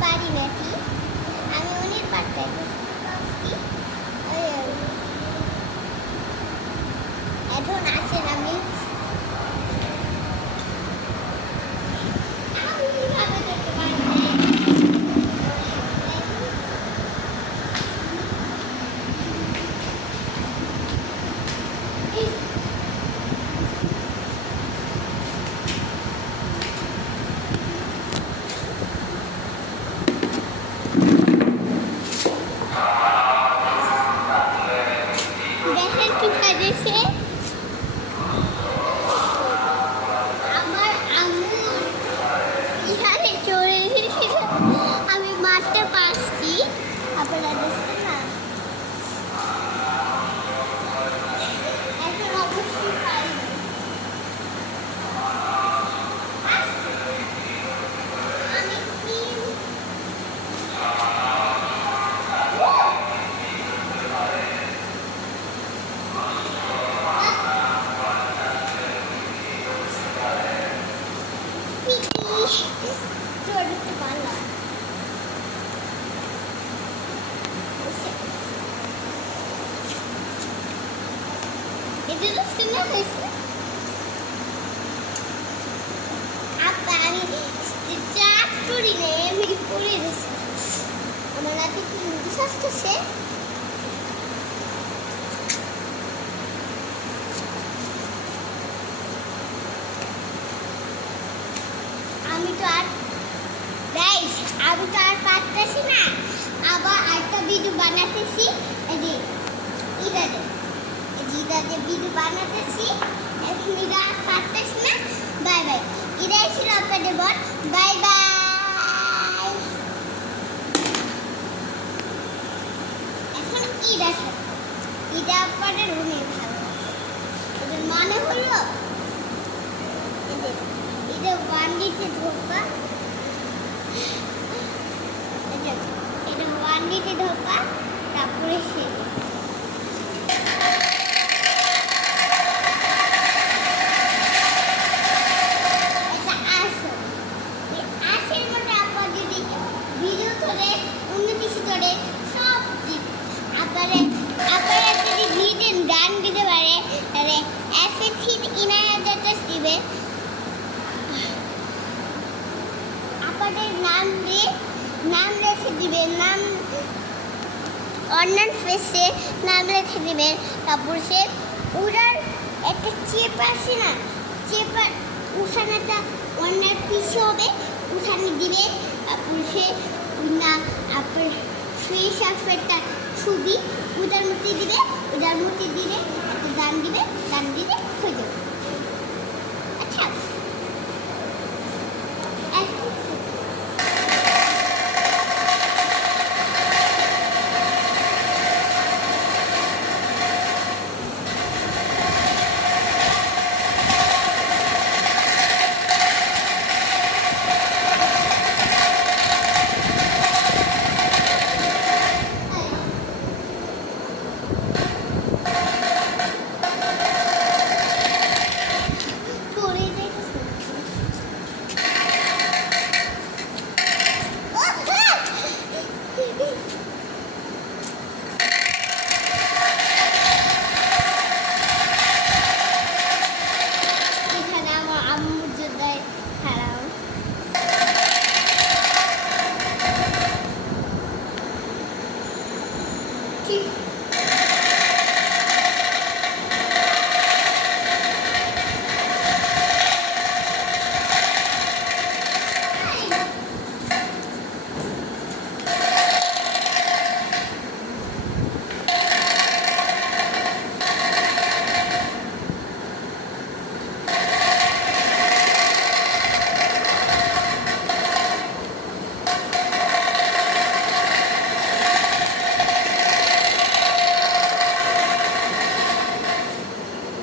পারি নাকি আমি অনেক পারতে এখন আসেন আমি দেখেন কি কাজেছে আমার আঙুল এখানে চলে এসেছিল আমি মারতে পারছি আপনারা দেখছেন না এখন অবশ্যই পারি আমি কি চড়তে পারলাম এটা তো সিনেমা হয়েছে আমি চাপ করি না আমি করে দিচ্ছি আমার রাতে কি নোটিশ আসতেছে আমি তো আর গাইস আমি তো আর পারতেছি না আবার একটা ভিডিও বানাতেছি এই যে ইদাতে ভিডিও বানাতেছি এখন এটা পারতেছি না বাই বাই এটাই ছিল আপনাদের বল বাই বাই এখন এটা আপনাদের অনেক ভালো এদের মানে হলো এটা বান্ডিতে ধোকা এটা বান্ডিতে ধোকা তারপরে সে ভিডিও ধরে অন্য কিছু ধরে সব আপনারা যদি ভিডিও গান দিতে পারে তাহলে এসে ঠিক ইনায়াজাটাস দিবে আপনাদের নাম লিখে দিবেন নাম অন্যান্য ফেসে নাম লিখে দিবেন তারপর সে ওটার একটা চেপ আছে না চেপার উঠানাটা অন্যান্য পিছু হবে উঠানে দিবে তারপর সে না আপনার ফেস একটা ছবি ওটার মধ্যে দিবে ওটার মধ্যে দিলে একটা গান দিবে হয়ে যাবে আচ্ছা